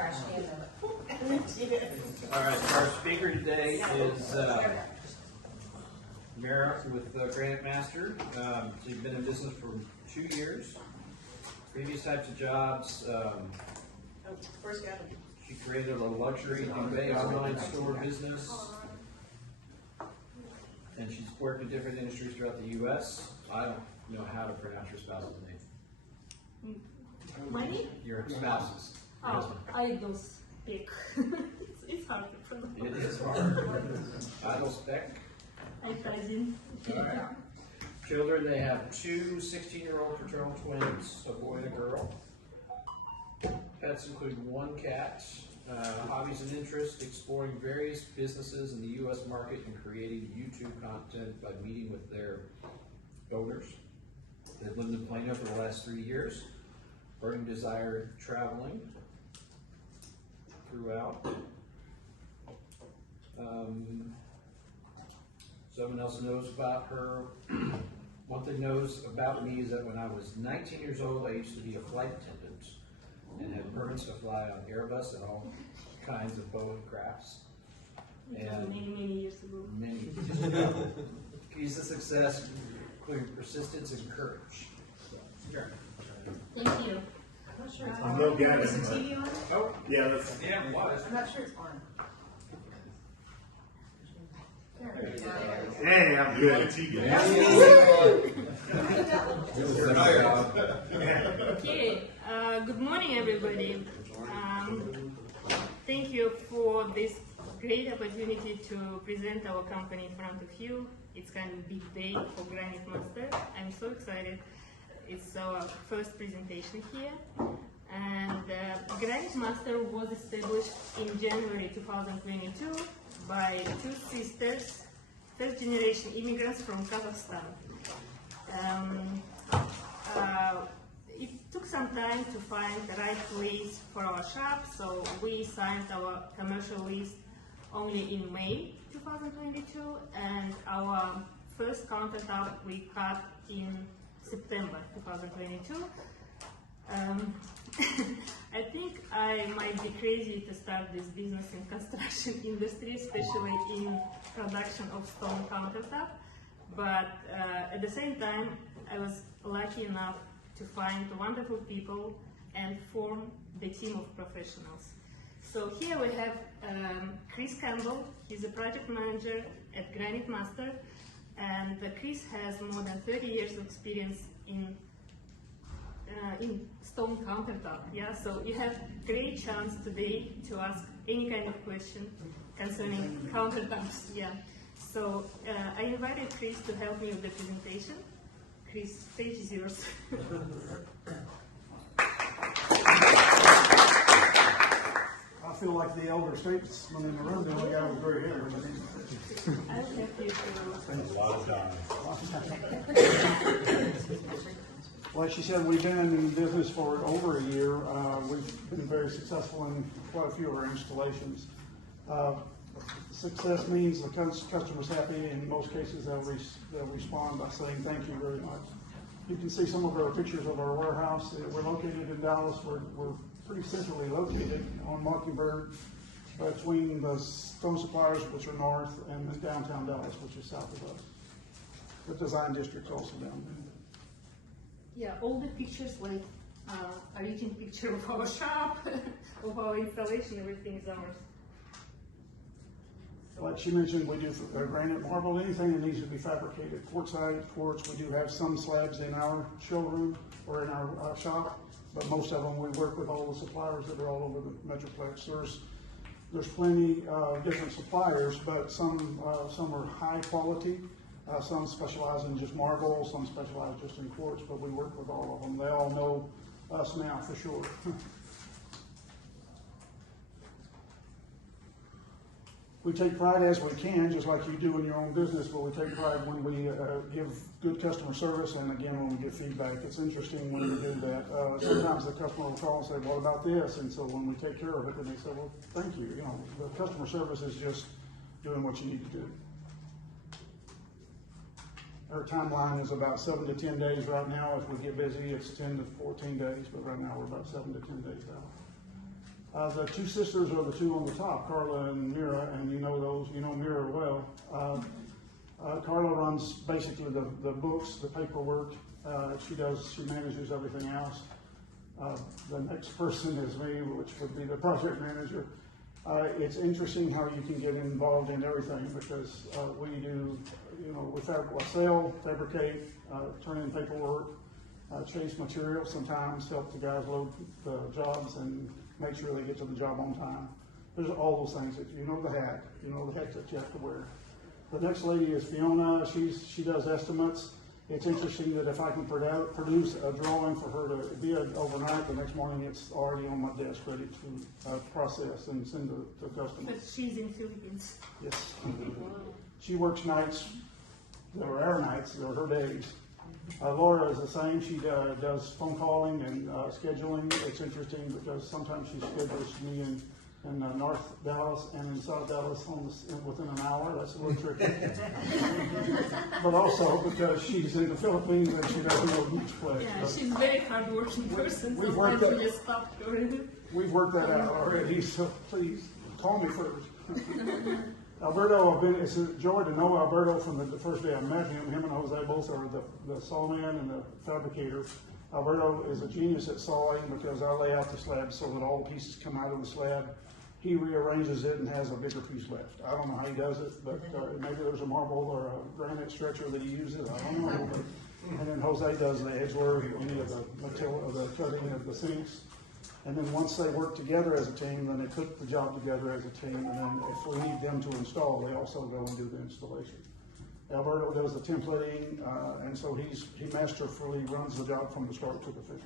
trash can. All right, our speaker today is Mira with Granite Master. She's been in business for 2 years. Previous types of jobs, she created a luxury Dubai online store business, and she's worked in different industries throughout the U.S. I don't know how to pronounce your spouse's name. My name? Your spouse's. Oh, I don't speak. it's hard to pronounce. It is hard. I don't speak. I cousin. Alright. Children, they have two 16-year-old fraternal twins, a boy and a girl. Pets include one cat. Hobbies and interests, exploring various businesses in the U.S. market and creating YouTube content by meeting with their owners. They've lived in Plano for the last 3 years. Burning desire traveling throughout. Someone else knows about her. One thing knows about me is that when I was 19 years old, I used to be a flight attendant and had permits to fly on Airbus and all kinds of Boeing crafts. And many years ago. Many years ago. Keys to success include persistence and courage. Sure. Thank you. I'm not sure it's I'm on. no guy. Is the TV on? Oh, Yeah, that's. yeah, it was. I'm not sure it's on. Hey, I'm good. Okay, good morning everybody. Thank you for this great opportunity to present our company in front of you. It's kind of a big day for Granite Master. I'm so excited. It's our first presentation here. And Granite Master was established in January 2022 by two sisters, first generation immigrants from Kazakhstan. It took some time to find the right place for our shop, so we signed our commercial lease only in May 2022, and our first countertop we cut in September 2022. I think I might be crazy to start this business in construction industry, especially in production of stone countertop. But at the same time, I was lucky enough to find wonderful people and form the team of professionals. So here we have Chris Campbell. He's a project manager at Granite Master, and Chris has more than 30 years of experience in stone countertop. Yeah, so you have great chance today to ask any kind of question concerning countertops. Yeah, so I invited Chris to help me with the presentation. Chris, stage is yours. I feel like the elder statesman in the room, the only guy with gray hair. I'll help you to... A lot of time. Like she said, we've been in business for over a year. We've been very successful in quite a few of our installations. Success means the customer's happy. In most cases, they'll respond by saying thank you very much. You can see some of our pictures of our warehouse. We're located in Dallas. We're pretty centrally located on Mockingbird, between the stone suppliers, which are north, and then downtown Dallas, which is south of us. The design district's also down there. Yeah, all the pictures, like a written picture of our shop, of our installation, everything is ours. Like she mentioned, we do granite, marble, anything that needs to be fabricated. Quartzite, quartz, we do have some slabs in our showroom or in our shop, but most of them we work with all the suppliers that are all over the Metroplex. There's plenty of different suppliers, but some are high quality. Some specialize in just marble, some specialize just in quartz, but we work with all of them. They all know us now for sure. We take pride as we can, just like you do in your own business, but we take pride when we give good customer service, and again, when we get feedback. It's interesting when we do that. Sometimes the customer will call and say, what about this? And so when we take care of it, then they say, well, thank you. You know, the customer service is just doing what you need to do. Our timeline is about 7 to 10 days right now. If we get busy, it's 10 to 14 days, but right now we're about 7 to 10 days out. The two sisters are the two on the top, Carla and Mira, and you know those, you know Mira well. Carla runs basically the books, the paperwork. She manages everything else. The next person is me, which would be the project manager. It's interesting how you can get involved in everything because we do, you know, we sell, fabricate, turn in paperwork, chase material, sometimes help the guys load the jobs and make sure they get to the job on time. There's all those things that you know the hat that you have to wear. The next lady is Fiona. She does estimates. It's interesting that if I can produce a drawing for her to be overnight, the next morning it's already on my desk ready to process and send to customers. But she's in Philippines. Yes. She works nights. They're our nights. They're her days. Laura is the same. She does phone calling and scheduling. It's interesting because sometimes she schedules me in North Dallas and in South Dallas within an hour. That's a little tricky. But also because she's in the Philippines and she doesn't know each place. Yeah, she's a very hardworking person. We've worked Sometimes you just stop her. We've worked that out already, so please call me first. Alberto, it's a joy to know Alberto from the first day I met him. Him and Jose both are the sawman and the fabricator. Alberto is a genius at sawing because I lay out the slab so that all the pieces come out of the slab. He rearranges it and has a bigger piece left. I don't know how he does it, but maybe there's a marble or a granite stretcher that he uses. I don't know. And then Jose does the edgework, any of the cutting of the sinks. And then once they work together as a team, then they put the job together as a team. And then if we need them to install, they also go and do the installation. Alberto does the templating, and so he masterfully runs the job from the start to the finish.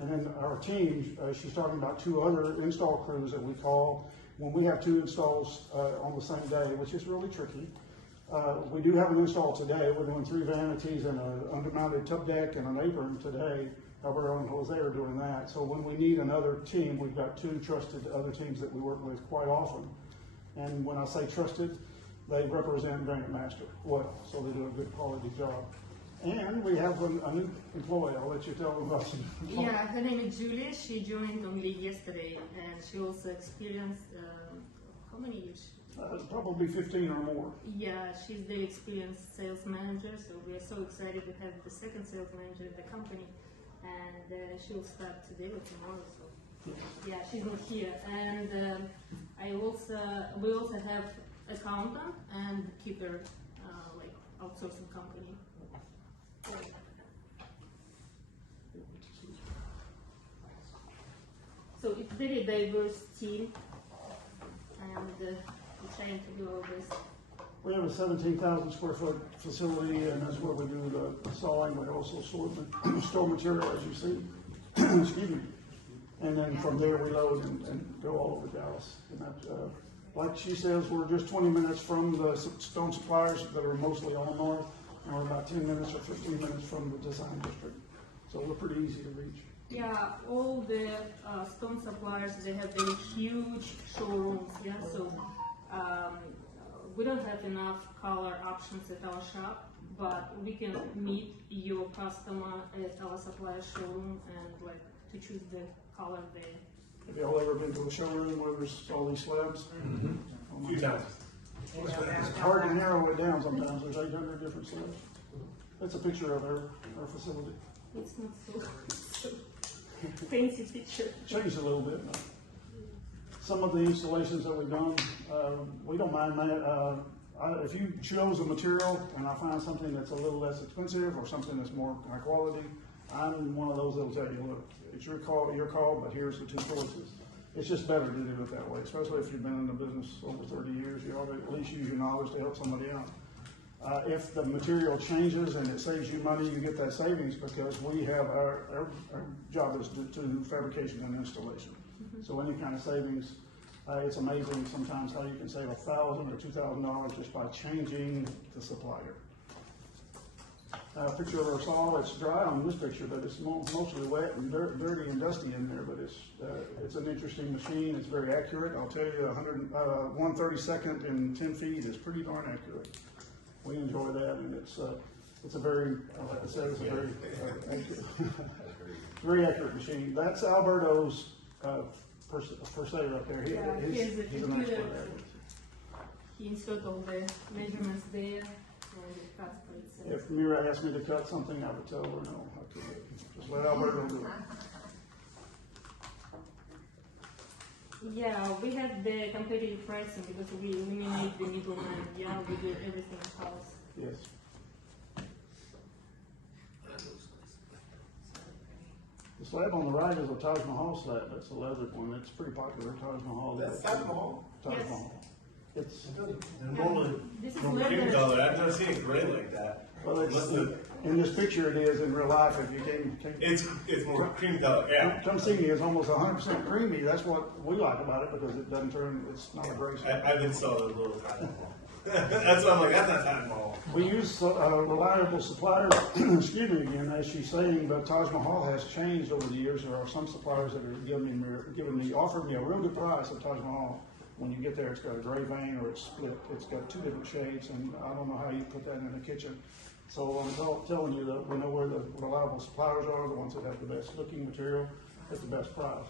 And then our team, she's talking about two other install crews that we call when we have two installs on the same day, which is really tricky. We do have an install today. We're doing 3 vanities and an undermounted tub deck and an apron today. Alberto and Jose are doing that. So when we need another team, we've got 2 trusted other teams that we work with quite often. And when I say trusted, they represent Granite Master well, so they do a good quality job. And we have a new employee. I'll let you tell them about you. Yeah, her name is Julia. She joined only yesterday, and she also experienced how many years? Probably 15 or more. Yeah, she's very experienced sales manager, so we are so excited to have the second sales manager at the company, and she will start today or tomorrow. So yeah, she's not here, and we also have accountant and keeper, like outsourcing company. So it's very diverse team, and we're trying to do all this. We have a 17,000 square foot facility, and that's where we do the sawing. We also store material, as you see. Excuse me. And then from there we load and go all over Dallas. And that, like she says, we're just 20 minutes from the stone suppliers that are mostly all north, and we're about 10 minutes or 15 minutes from the design district. So we're pretty easy to reach. Yeah, all the stone suppliers, they have very huge showrooms, yeah, so we don't have enough color options at our shop, but we can meet your customer at our supplier showroom and like to choose the color they. Have y'all ever been to a showroom where there's all these slabs? Mm-hmm. Oh my God. It's hard to narrow it down sometimes. There's 800 different slabs. That's a picture of our facility. It's not so fancy picture. Changed a little bit. Some of the installations that we've done, we don't mind that. If you chose a material and I find something that's a little less expensive or something that's more high quality, I'm one of those that'll tell you, look, it's your call, but here's the 2 choices. It's just better to do it that way, especially if you've been in the business over 30 years. You ought to at least use your knowledge to help somebody out. If the material changes and it saves you money, you get that savings because we have our job is to do fabrication and installation. Mm-hmm. So any kind of savings, it's amazing sometimes how you can save $1,000 or $2,000 just by changing the supplier. Picture of our saw, it's dry on this picture, but it's mostly wet and dirty and dusty in there, but it's an interesting machine. It's very accurate. I'll tell you, 1/32 in 10 feet is pretty darn accurate. We enjoy that, and it's a very, like I said, it's a very accurate, very accurate machine. That's Alberto's pursuer up there. Yeah, He's the an computer. expert at it. He insert all the measurements there, and it cuts for itself. If Mira asked me to cut something, I would tell her no, I couldn't. Just let Alberto do it. Yeah, we have the competitive pricing because we eliminate the middleman. Yeah, we do everything in-house. Yes. The slab on the right is a Taj Mahal slab. That's a leathered one. It's pretty popular. Taj Mahal. That's Taj Mahal? Taj Yes. Mahal. It's Normally, This is cream leather. color, I've never seen it gray like that. well, Unless in this picture it is. In real life, if you came it's more cream color, yeah. come see me, it's almost 100% creamy. That's what we like about it because it doesn't turn. It's not a gray slab. I've installed a little Taj Mahal. That's why I'm like, that's not Taj Mahal. We use reliable suppliers. Excuse me again, as she's saying, but Taj Mahal has changed over the years. There are some suppliers that are offered me a real good price at Taj Mahal. When you get there, it's got a gray vein or it's split. It's got two different shades, and I don't know how you put that in the kitchen. So I'm telling you that we know where the reliable suppliers are, the ones that have the best looking material at the best price.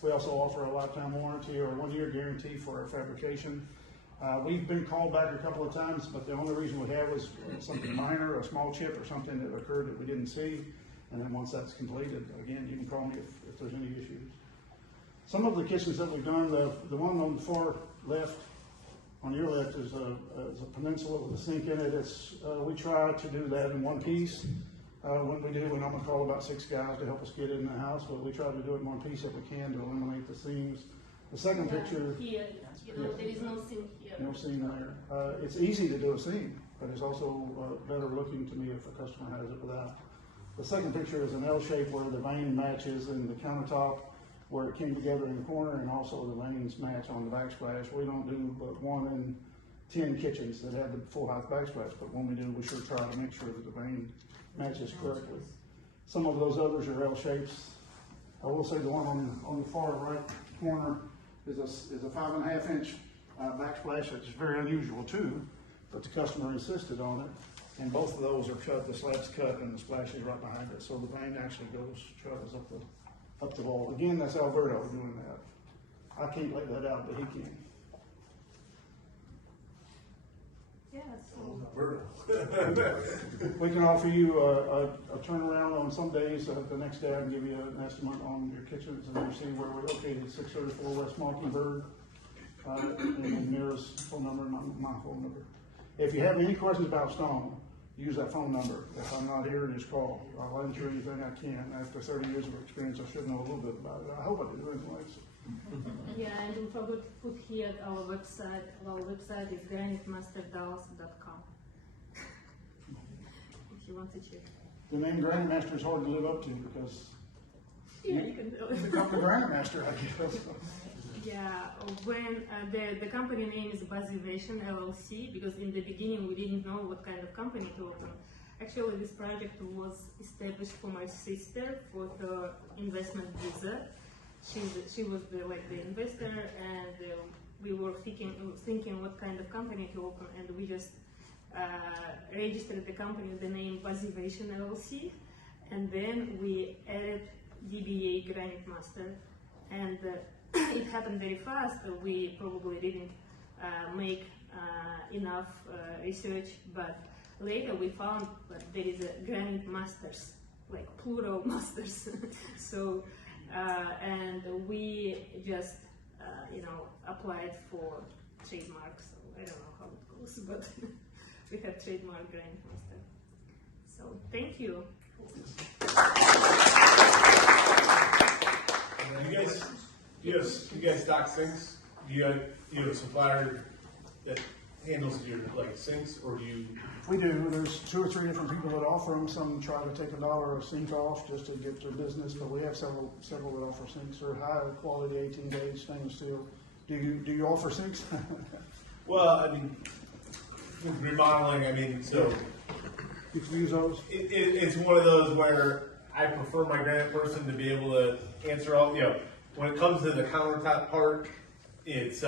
We also offer a lifetime warranty or a 1-year guarantee for our fabrication. We've been called back a couple of times, but the only reason we have was something minor, a small chip or something that occurred that we didn't see. And then once that's completed, again, you can call me if there's any issues. Some of the kitchens that we've done, the one on the far left, on your left, is a peninsula with a sink in it. We try to do that in one piece. When we do, we normally call about 6 guys to help us get it in the house, but we try to do it in one piece if we can to eliminate the seams. The second picture, Here, there is no seam here. no seam there. It's easy to do a seam, but it's also better looking to me if a customer has it without. The second picture is an L shape where the vein matches in the countertop where it came together in the corner, and also the veins match on the backsplash. We don't do but 1 in 10 kitchens that have the full height backsplash, but when we do, we sure try to make sure that the vein matches correctly. Some of those others are L shapes. I will say the one on the far right corner is a 5.5 inch backsplash. That's very unusual too, but the customer insisted on it. And both of those are cut, the slab's cut and the splash is right behind it. So the vein actually travels up the wall. Again, that's Alberto doing that. I can't lay that out, but he can. Yeah, so We can offer you a turnaround on some days. The next day I can give you an estimate on your kitchens and you see where we're located, 634 West Mockingbird, and Mira's phone number and my phone number. If you have any questions about stone, use that phone number. If I'm not here, just call. I'll answer anything I can. After 30 years of experience, I should know a little bit about it. I hope I do anyway. yeah, and we forgot to put here our website. Our website is granitemasterDallas.com. If you want to check. The name Granite Master is hard to live up to because Yeah, you can tell. it's become the Granite Master, I guess. Yeah, when the company name is Prezentация LLC, because in the beginning we didn't know what kind of company to open. Actually, this project was established for my sister for her investment visa. She was the investor, and we were thinking what kind of company to open, and we just registered the company with the name Prezentация LLC, and then we added DBA Granite Master, and it happened very fast. We probably didn't make enough research, but later we found that there is a Granite Masters, like plural masters. So, and we just, applied for trademarks. So I don't know how it goes, but we have trademark Granite Master. So thank you. You guys stock sinks? Do you have a supplier that handles your sinks, or do you? We do. There's 2 or 3 different people that offer them. Some try to take $1 a sink off just to get their business, but we have several that offer sinks. They're high quality 18-gauge stainless steel. Do you offer sinks? Well, I mean, with remodeling, so You can use those. it's one of those where I prefer my granite person to be able to answer all. When it comes to the countertop part, it's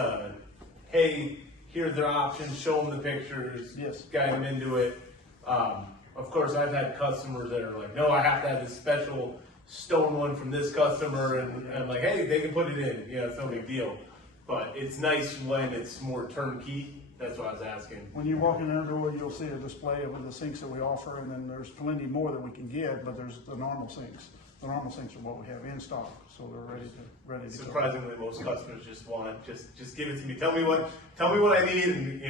hey, here's their options, show them the pictures, Yes. guide them into it. Of course, I've had customers that are like, no, I have to have this special stone one from this customer, and I'm like, hey, they can put it in. You know, it's no big deal. But it's nice when it's more turnkey. That's what I was asking. When you walk in our door, you'll see a display of the sinks that we offer, and then there's plenty more that we can give, but there's the normal sinks. The normal sinks are what we have in stock, so they're ready to go. Surprisingly, most customers just want just give it to me. Tell me what I need, and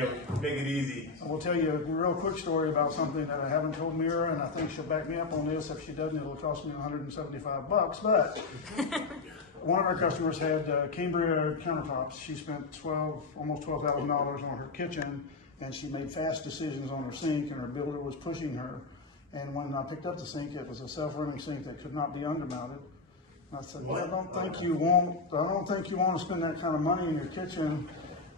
make it easy. I will tell you a real quick story about something that I haven't told Mira, and I think she'll back me up on this. If she doesn't, it'll cost me $175. But one of our customers had Cambria countertops. She spent almost $12,000 on her kitchen, and she made fast decisions on her sink, and her builder was pushing her. And when I picked up the sink, it was a self-running sink that could not be undermounted. And I said, well, I don't think you want to spend that kind of money in your kitchen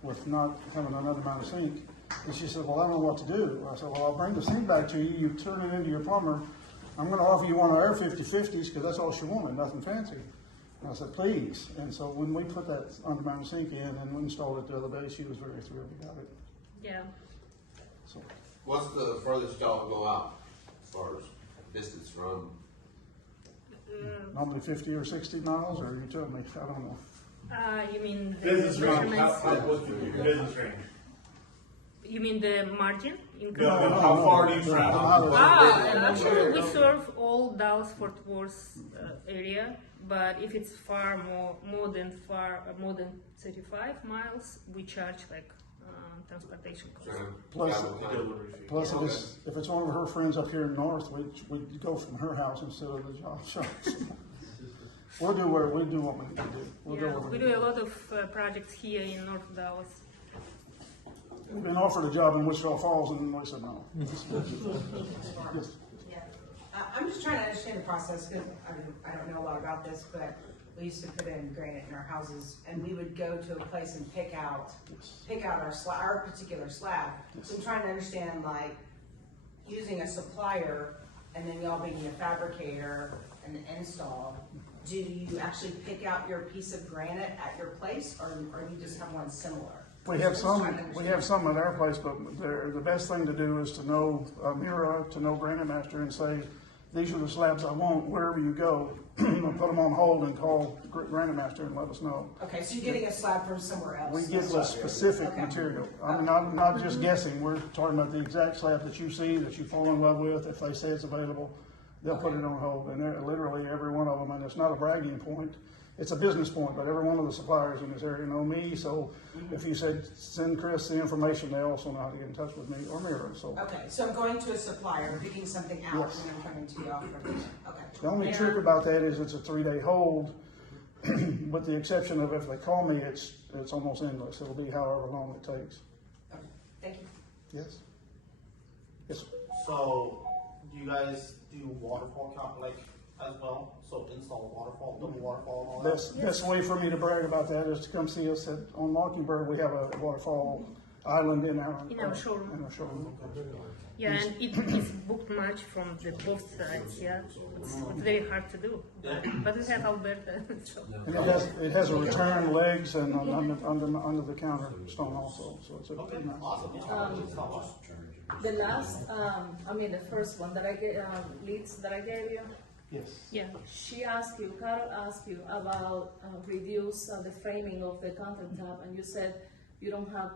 with not having an undermounted sink. And she said, well, I don't know what to do. I said, well, I'll bring the sink back to you. You turn it into your plumber. I'm going to offer you one of our 50/50s because that's all she wanted, nothing fancy. And I said, please. And so when we put that undermounted sink in and we installed it the other day, she was very thrilled about it. Yeah. So, What's the furthest y'all go out as far as distance from? normally 50 or 60 miles, or you tell me, I don't know. You mean the Business range. measurements? What's your business range? You mean the margin? No, how far do you travel? Actually, we serve all Dallas-Fort Worth area, but if it's far more than 35 miles, we charge like transportation costs. Plus, if it's one of her friends up here in North, we go from her house instead of the job site. We'll do what we need to do. We do a lot of projects here in North Dallas. We've been offered a job in Wichita Falls, and we said no. Yes. Yeah. I'm just trying to understand the process because I don't know a lot about this, but we used to put in granite in our houses, and we would go to a place and pick out our particular slab. So I'm trying to understand, like, using a supplier and then y'all being a fabricator and the install. Do you actually pick out your piece of granite at your place, or you just have one similar? We have some at our place, but the best thing to do is to know Mira, to know Granite Master, and say, these are the slabs I want. Wherever you go, put them on hold and call Granite Master and let us know. Okay, so you're getting a slab from somewhere else. We get the specific material. I mean, I'm not just guessing. We're talking about the exact slab that you see, that you fall in love with. If they say it's available, they'll put it on hold. And literally every one of them, and it's not a bragging point. It's a business point, but every one of the suppliers in this area know me. So if you said, send Chris the information, they also know how to get in touch with me or Mira. So Okay, so I'm going to a supplier, I'm picking something out, and I'm coming to you all for this. Okay. the only trick about that is it's a 3-day hold, with the exception of if they call me, it's almost endless. It'll be however long it takes. Okay, thank you. Yes. Yes. So, do you guys do waterfall count as well? So install waterfall, double waterfall and all that? Best way for me to brag about that is to come see us on Mockingbird. We have a waterfall island in our showroom. Yeah, and it's booked much from both sides. Yeah, it's very hard to do, but we have Alberta. So. And it has a return legs and under the counter stone also. So it's pretty nice. Awesome. The last, the first one that I gave, leads that I gave you, Yes. Yeah. Carol asked you about reduce the framing of the countertop, and you said you don't have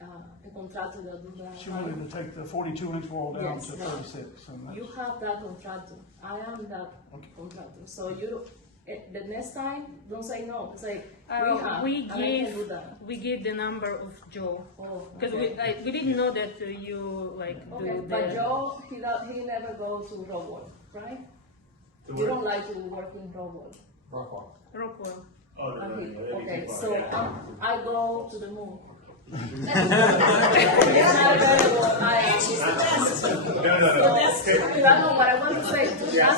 a contractor that do that. She wanted to take the 42-inch wall down Yes, to no. 36. And You have that contractor. I am that contractor. So the next time, don't say no. Say We I can do that. gave the number of Joe because okay. we didn't know that you Okay, do but the. Joe, he never goes to Rockwell, right? You don't like to work in Rockwell. Rockwell. Oh, no, no, no, that'd be Okay, too far. so Yeah. I go to the moon. No, no. You know what I want to say? Do not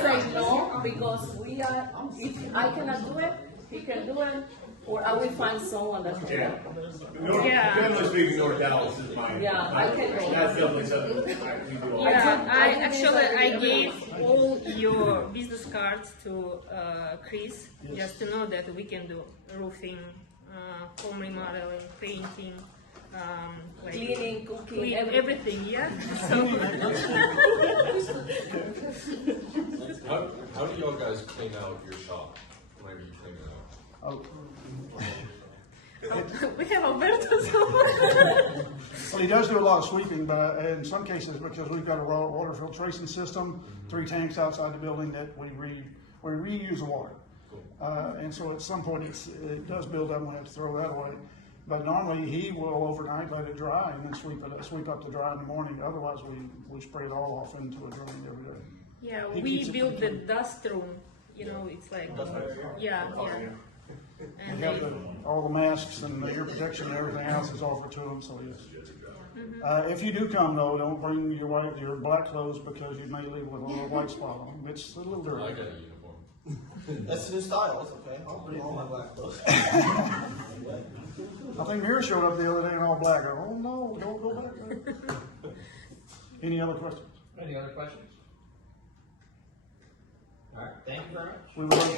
say no, because we are, if I cannot do it, he can do it, or I will find someone that can. Yeah. Generally speaking, North Dallas is mine. Yeah, I can go. That's definitely something we do all. Yeah, I I gave all your business cards to Chris just to know that we can do roofing, home remodeling, painting, Cleaning, cooking, everything. Yeah. So How do y'all guys clean out your shop? Whenever you clean it out? We have Alberto. So. Well, he does do a lot of sweeping, but in some cases, because we've got a raw water filtration system, 3 tanks outside the building that we reuse the water. And so at some point it does build up and we have to throw that away. But normally he will overnight let it dry and then sweep up the dry in the morning. Otherwise we spray it all off into a drain every day. Yeah, He we keeps it built the contained. dust room. You know, it's like yeah. And We have all the masks and the ear protection and everything else is offered to them, so yes. If you do come though, don't bring your black clothes because you may leave with a little white spot on them. It's a little I dirty. got a uniform. That's the new style, it's okay, I'll bring all my black clothes. I think Mira showed up the other day in all black. Oh no, don't go back there. Any other questions? Any other questions? All right, thank you very much. We would like